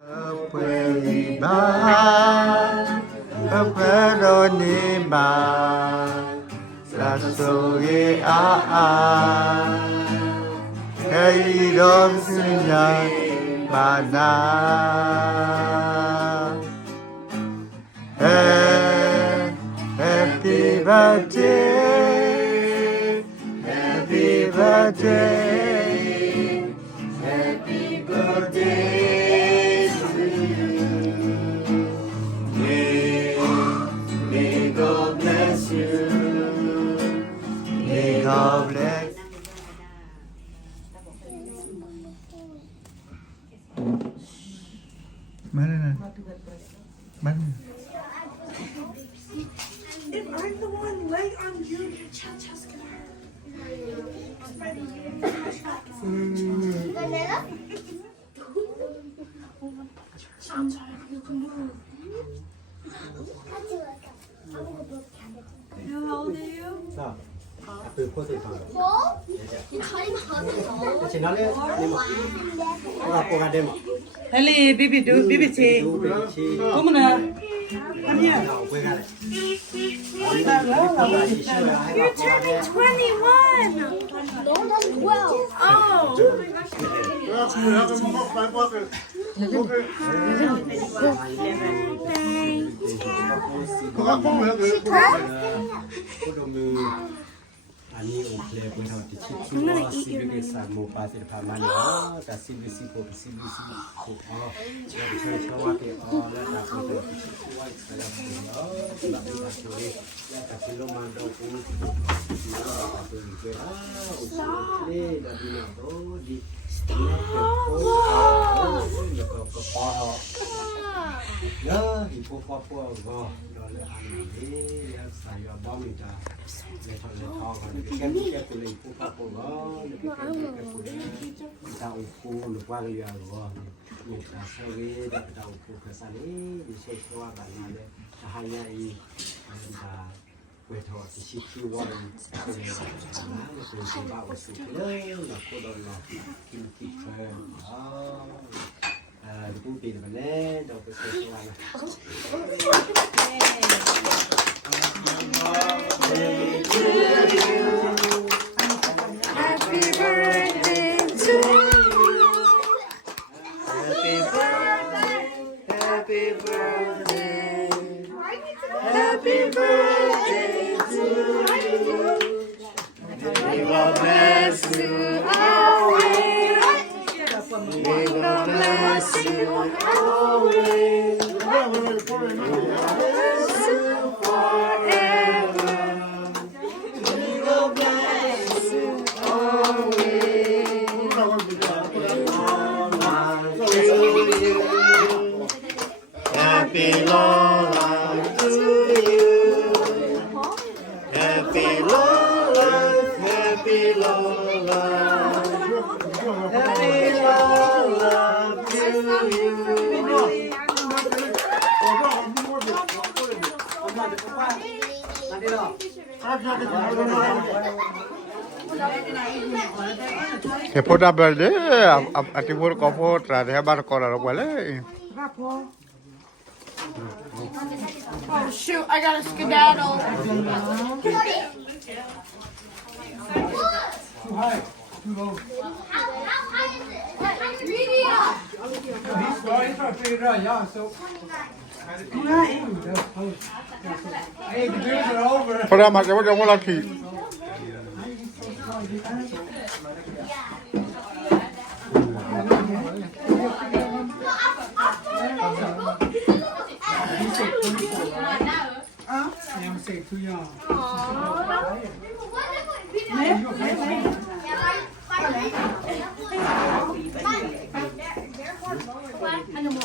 Happy birthday, happy birthday, happy birthday to you. May God bless you. May God bless. Mana? Mana? If I'm the one laying on you, your chest can hurt. I'm sorry, you can move. How old are you? Allez, bébé, bébé, c'est. Comment on a? You're turning 21! No, that's 12. Oh! Ani ukle pun tahu tici semua sibuk sama pasir paman oh tak sibuk sibuk oh jadi saya ke oh lah tak pun tici semua saya oh tak bisa curi ya tak silo mandau pun apa juga usul dari nado di ya ibu papa go dole ani ya saya bom itu le thong le thong cái cái này phụ phụ đó cái phụ đấy tao phụ được qua cái giờ rồi người ta sau cái tao phụ cái sao đấy đi xe qua bạn nào đấy hai ngày ta quay thọ thì chỉ khi qua cái này là từ từ bao cái sự đấy là cô đơn là kim thị phơi đó cũng tiền mà nè đâu cái xe qua này Happy birthday to you! Happy birthday, happy birthday, happy birthday to you. May God bless you always. May God bless you always. Bless you forever. May God bless you always. Happy long life to you. Happy long life, happy long life. Happy long life to you. Happy birthday, ati pur kopo trade habar korar boleh. Oh, shoot, I gotta skedaddle. Pada mak kamu kamu lagi. Em sẽ thu nhỏ. Ano mo?